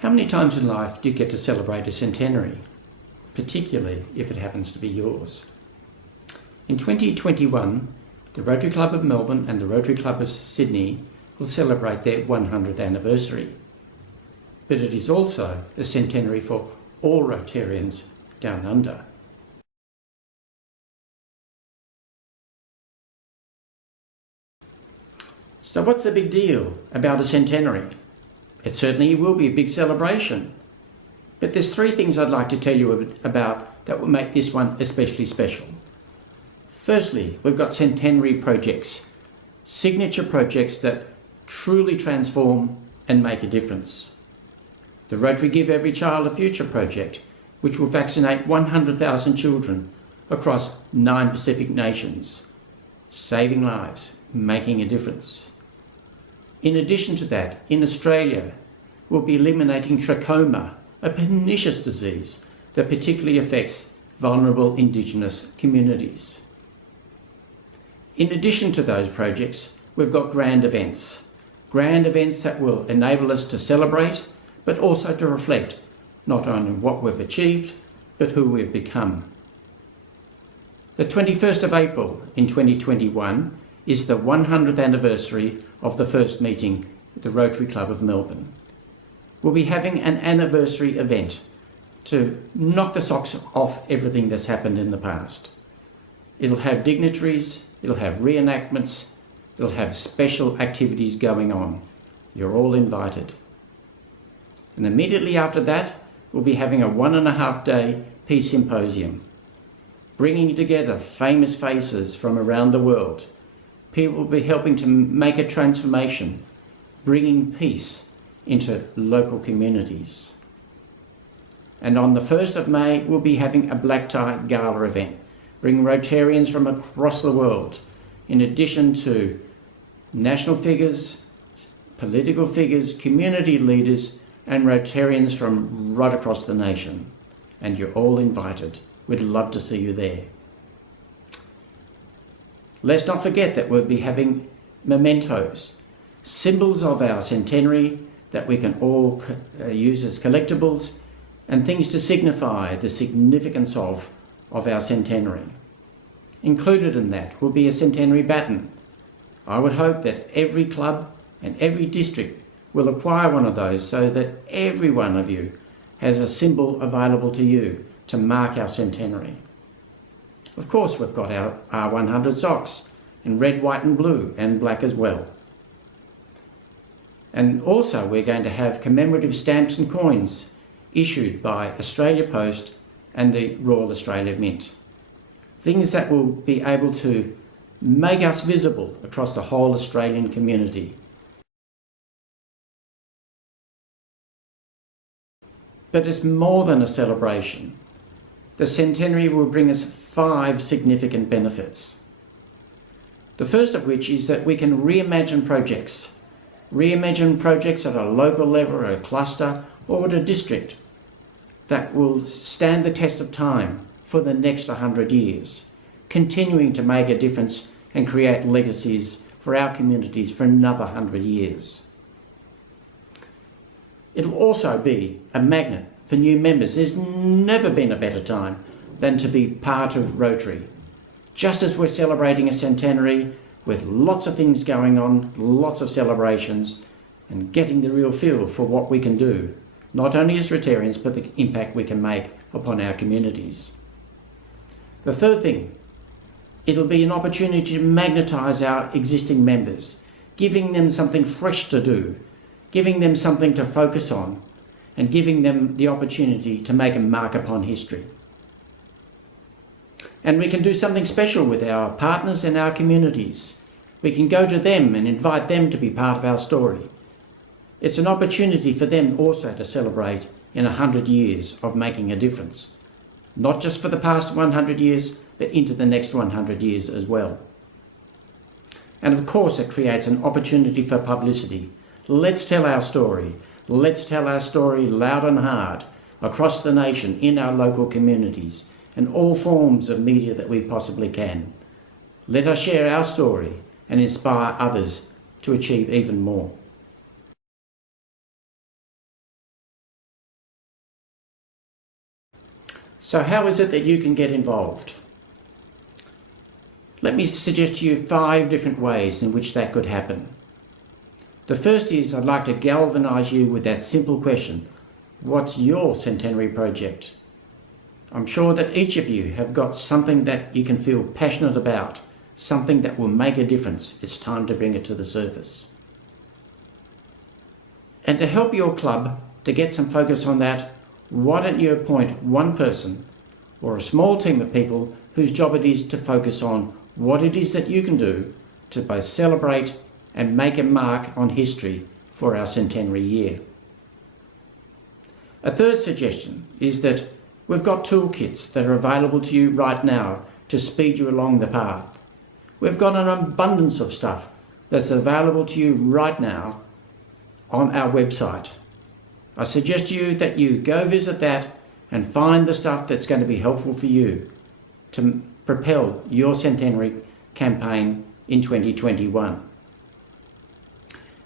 How many times in life do you get to celebrate a centenary, particularly if it happens to be yours? In 2021, the Rotary Club of Melbourne and the Rotary Club of Sydney will celebrate their 100th anniversary. But it is also the centenary for all Rotarians down under. So what's the big deal about a centenary? It certainly will be a big celebration. But there's three things I'd like to tell you about that will make this one especially special. Firstly, we've got centenary projects, signature projects that truly transform and make a difference. The Rotary Give Every Child a Future project, which will vaccinate 100,000 children across 9 Pacific nations, saving lives, making a difference. In addition to that, in Australia, we'll be eliminating trachoma, a pernicious disease that particularly affects vulnerable Indigenous communities. In addition to those projects, we've got grand events that will enable us to celebrate, but also to reflect not only what we've achieved, but who we've become. The 21st of April in 2021 is the 100th anniversary of the first meeting with the Rotary Club of Melbourne. We'll be having an anniversary event to knock the socks off everything that's happened in the past. It'll have dignitaries, it'll have reenactments, it'll have special activities going on. You're all invited. And immediately after that, we'll be having a 1.5-day peace symposium, bringing together famous faces from around the world. People will be helping to make a transformation, bringing peace into local communities. And on the 1st of May, we'll be having a black tie gala event, bringing Rotarians from across the world, in addition to national figures, political figures, community leaders, and Rotarians from right across the nation. And you're all invited. We'd love to see you there. Let's not forget that we'll be having mementos, symbols of our centenary that we can all use as collectibles, and things to signify the significance of our centenary. Included in that will be a centenary baton. I would hope that every club and every district will acquire one of those so that every one of you has a symbol available to you to mark our centenary. Of course, we've got our R100 socks in red, white and blue and black as well. And also we're going to have commemorative stamps and coins issued by Australia Post and the Royal Australia Mint. Things that will be able to make us visible across the whole Australian community. But it's more than a celebration. The centenary will bring us 5 significant benefits. The first of which is that we can reimagine projects. Reimagine projects at a local level, or a cluster, or at a district that will stand the test of time for the next 100 years, continuing to make a difference and create legacies for our communities for another 100 years. It'll also be a magnet for new members. There's never been a better time than to be part of Rotary. Just as we're celebrating a centenary with lots of things going on, lots of celebrations, and getting the real feel for what we can do, not only as Rotarians, but the impact we can make upon our communities. The third thing, it'll be an opportunity to magnetise our existing members, giving them something fresh to do, giving them something to focus on, and giving them the opportunity to make a mark upon history. And we can do something special with our partners and our communities. We can go to them and invite them to be part of our story. It's an opportunity for them also to celebrate in 100 years of making a difference. Not just for the past 100 years, but into the next 100 years as well. And of course, it creates an opportunity for publicity. Let's tell our story. Let's tell our story loud and hard across the nation, in our local communities, and all forms of media that we possibly can. Let us share our story and inspire others to achieve even more. So how is it that you can get involved? Let me suggest to you 5 different ways in which that could happen. The first is I'd like to galvanise you with that simple question: what's your centenary project? I'm sure that each of you have got something that you can feel passionate about, something that will make a difference. It's time to bring it to the surface. And to help your club to get some focus on that, why don't you appoint one person or a small team of people whose job it is to focus on what it is that you can do to both celebrate and make a mark on history for our centenary year. A third suggestion is that we've got toolkits that are available to you right now to speed you along the path. We've got an abundance of stuff that's available to you right now on our website. I suggest to you that you go visit that and find the stuff that's going to be helpful for you to propel your centenary campaign in 2021.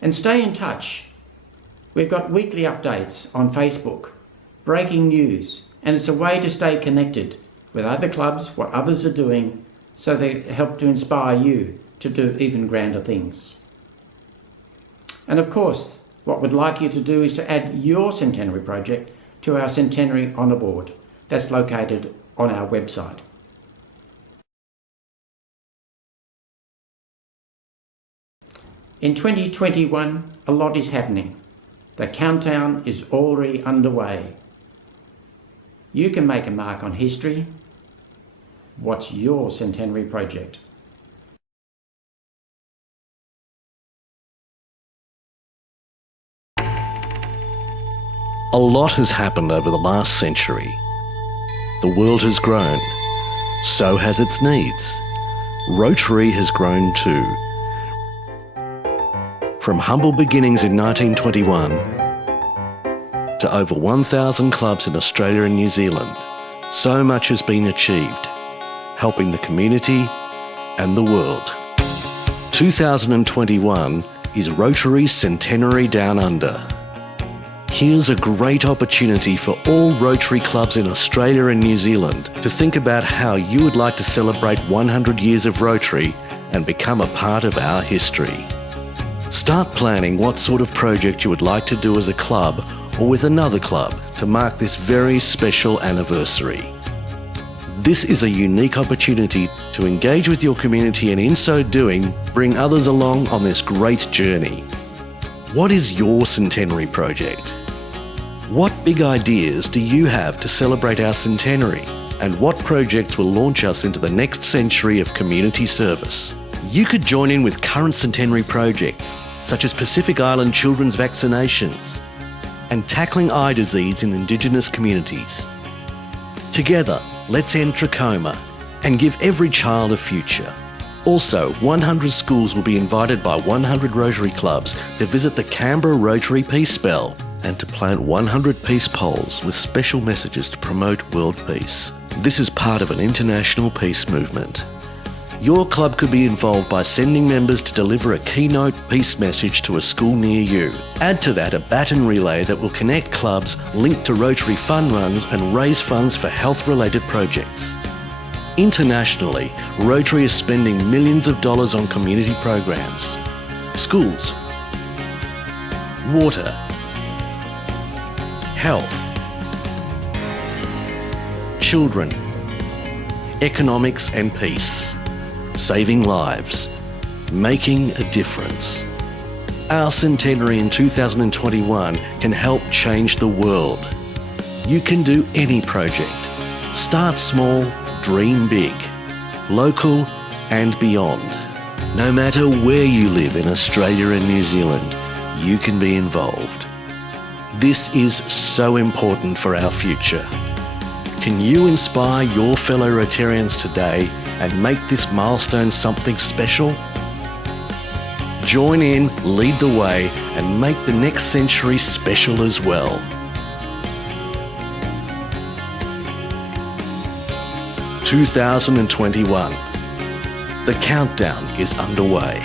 And stay in touch. We've got weekly updates on Facebook, breaking news, and it's a way to stay connected with other clubs, what others are doing, so they help to inspire you to do even grander things. And of course, what we'd like you to do is to add your centenary project to our Centenary Honour Board that's located on our website. In 2021, a lot is happening. The countdown is already underway. You can make a mark on history. What's your centenary project? A lot has happened over the last century. The world has grown, so has its needs. Rotary has grown too. From humble beginnings in 1921 to over 1,000 clubs in Australia and New Zealand, so much has been achieved, helping the community and the world. 2021 is Rotary's Centenary Down Under. Here's a great opportunity for all Rotary clubs in Australia and New Zealand to think about how you would like to celebrate 100 years of Rotary and become a part of our history. Start planning what sort of project you would like to do as a club or with another club to mark this very special anniversary. This is a unique opportunity to engage with your community and in so doing, bring others along on this great journey. What is your centenary project? What big ideas do you have to celebrate our centenary? And what projects will launch us into the next century of community service? You could join in with current centenary projects, such as Pacific Island children's vaccinations and tackling eye disease in Indigenous communities. Together, let's end trachoma and give every child a future. Also, 100 schools will be invited by 100 Rotary clubs to visit the Canberra Rotary Peace Bell and to plant 100 peace poles with special messages to promote world peace. This is part of an international peace movement. Your club could be involved by sending members to deliver a keynote peace message to a school near you. Add to that a baton relay that will connect clubs linked to Rotary fun runs and raise funds for health-related projects. Internationally, Rotary is spending millions of dollars on community programs. Schools, water, health, children, economics and peace, saving lives, making a difference. Our centenary in 2021 can help change the world. You can do any project. Start small, dream big, local and beyond. No matter where you live in Australia and New Zealand, you can be involved. This is so important for our future. Can you inspire your fellow Rotarians today and make this milestone something special? Join in, lead the way, and make the next century special as well. "2021. The countdown is underway.